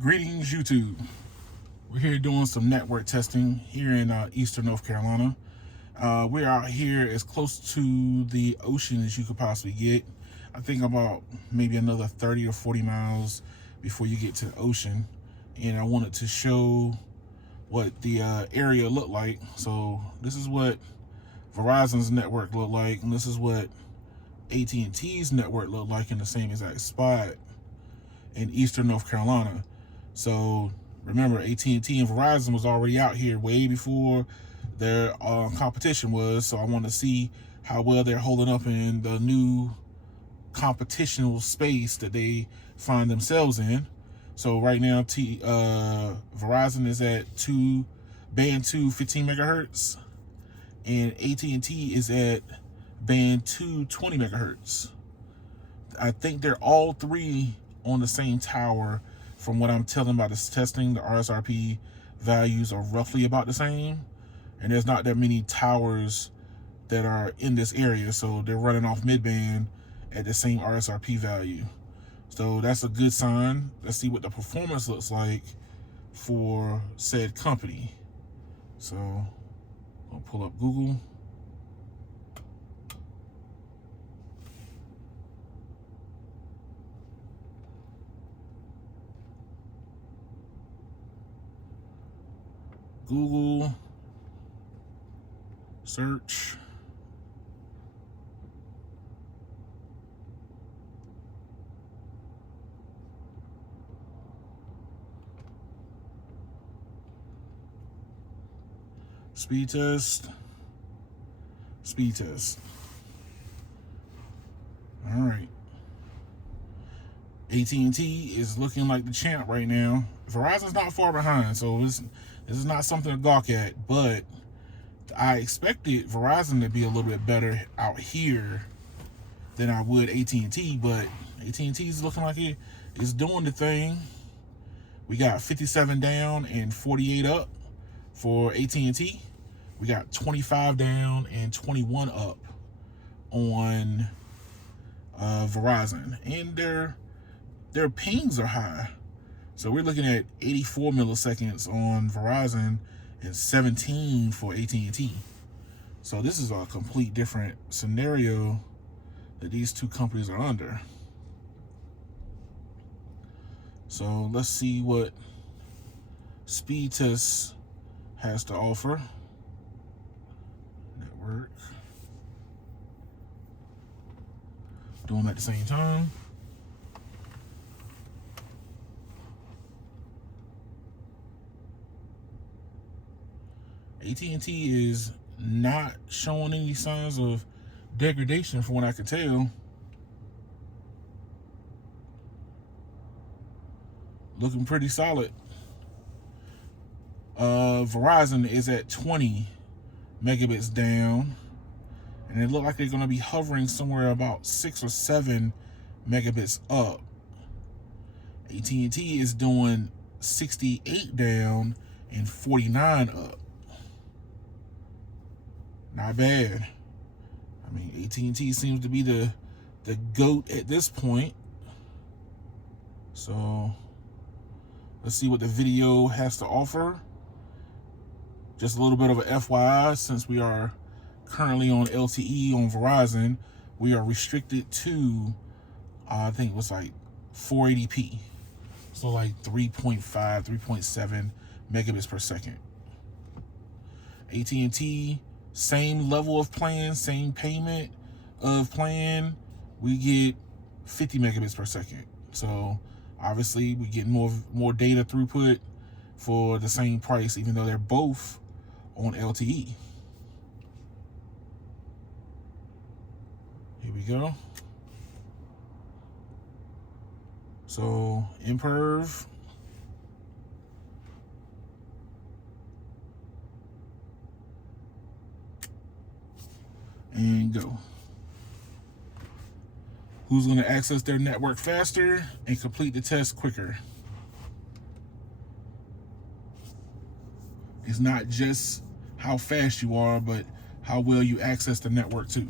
Greetings, YouTube. We're here doing some network testing here in Eastern North Carolina. We're out here as close to the ocean as you could possibly get. I think about maybe another 30 or 40 miles before you get to the ocean. And I wanted to show what the area looked like. So this is what Verizon's network looked like, and this is what AT&T's network looked like in the same exact spot in Eastern North Carolina. So remember, AT&T and Verizon was already out here way before their competition was. So I want to see how well they're holding up in the new competitional space that they find themselves in. So right now, Verizon is at band 2, 15 megahertz, and AT&T is at band 2, 20 megahertz. I think they're all three on the same tower. From what I'm telling by this testing, the RSRP values are roughly about the same, and there's not that many towers that are in this area, so they're running off mid-band at the same RSRP value. So that's a good sign. Let's see what the performance looks like for said company. So I'll pull up Google. Google search. Speed test. All right. AT&T is looking like the champ right now. Verizon's not far behind, so this is not something to gawk at, but I expected Verizon to be a little bit better out here than I would AT&T, but AT&T is looking like it is doing the thing. We got 57 down and 48 up for AT&T. We got 25 down and 21 up on Verizon, and their pings are high. So we're looking at 84 milliseconds on Verizon and 17 for AT&T. So this is a complete different scenario that these two companies are under. So let's see what speed test has to offer. Network. Do them at the same time. AT&T is not showing any signs of degradation from what I can tell. Looking pretty solid. Verizon is at 20 megabits down, and it looks like they're going to be hovering somewhere about 6 or 7 megabits up. AT&T is doing 68 down and 49 up. Not bad. I mean, AT&T seems to be the GOAT at this point. So let's see what the video has to offer. Just a little bit of a FYI, since we are currently on LTE on Verizon, we are restricted to, I think it was like 480p. So like 3.5, 3.7 megabits per second. AT&T, same level of plan, same payment of plan, we get 50 megabits per second. So obviously we get more data throughput for the same price, even though they're both on LTE. Here we go. So imperv. And go. Who's going to access their network faster and complete the test quicker? It's not just how fast you are, but how well you access the network too.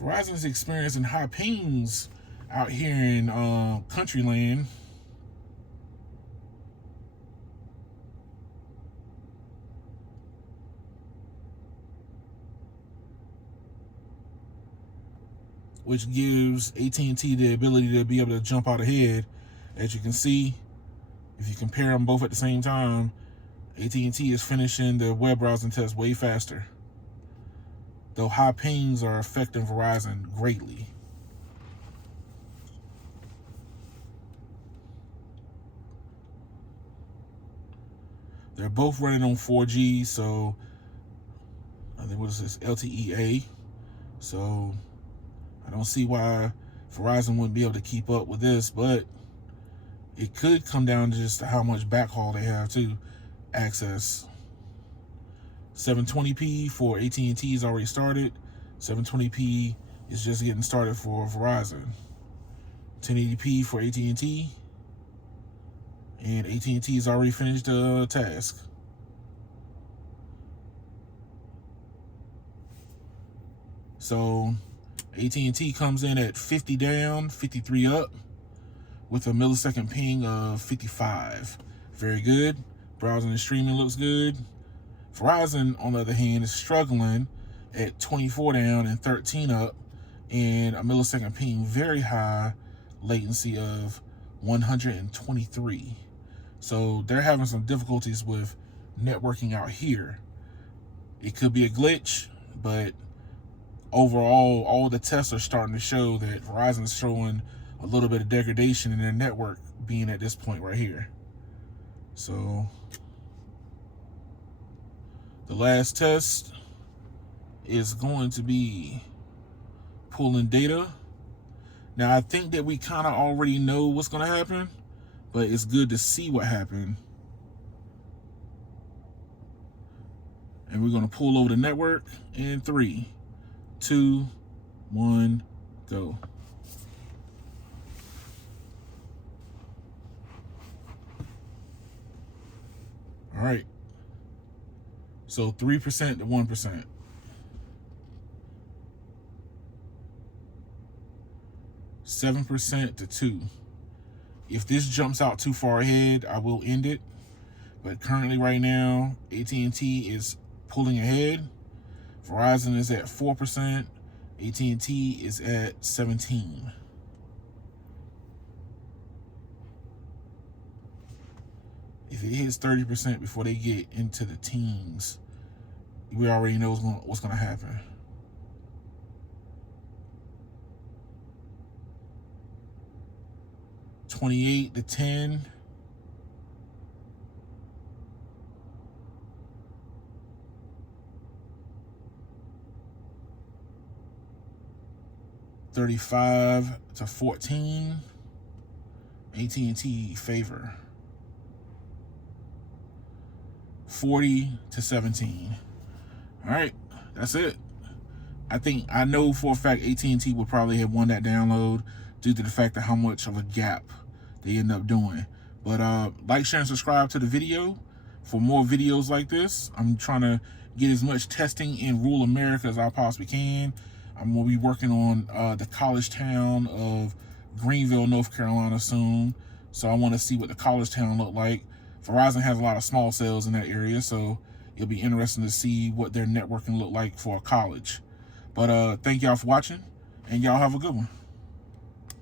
Verizon is experiencing high pings out here in country land. Which gives AT&T the ability to be able to jump out ahead. As you can see, if you compare them both at the same time, AT&T is finishing the web browsing test way faster, though high pings are affecting Verizon greatly. They're both running on 4G, so I think, what is this, LTE-A? So I don't see why Verizon wouldn't be able to keep up with this, but it could come down to just how much backhaul they have to access. 720p for AT&T is already started. 720p is just getting started for Verizon. 1080p for AT&T, and AT&T has already finished the task. So AT&T comes in at 50 down, 53 up, with a millisecond ping of 55. Very good. Browsing and streaming looks good. Verizon, on the other hand, is struggling at 24 down and 13 up, and a millisecond ping, very high latency of 123. So they're having some difficulties with networking out here. It could be a glitch, but overall, all the tests are starting to show that Verizon is showing a little bit of degradation in their network being at this point right here. So the last test is going to be pulling data. Now, I think that we kind of already know what's going to happen, but it's good to see what happened. And we're going to pull over the network in 3, 2, 1, go. All right. So 3% to 1%. 7% to 2. If this jumps out too far ahead, I will end it. But currently right now, AT&T is pulling ahead. Verizon is at 4%. AT&T is at 17%. If it hits 30% before they get into the teens, we already know what's going to happen. $28 to $10. $35 to $14. AT&T favor. 40 to 17. All right, that's it. I know for a fact AT&T would probably have won that download due to the fact of how much of a gap they end up doing. But like, share, and subscribe to the video for more videos like this. I'm trying to get as much testing in rural America as I possibly can. I'm going to be working on the college town of Greenville, North Carolina soon. So I want to see what the college town look like. Verizon has a lot of small cells in that area, so it'll be interesting to see what their networking look like for a college. But thank y'all for watching, and y'all have a good one.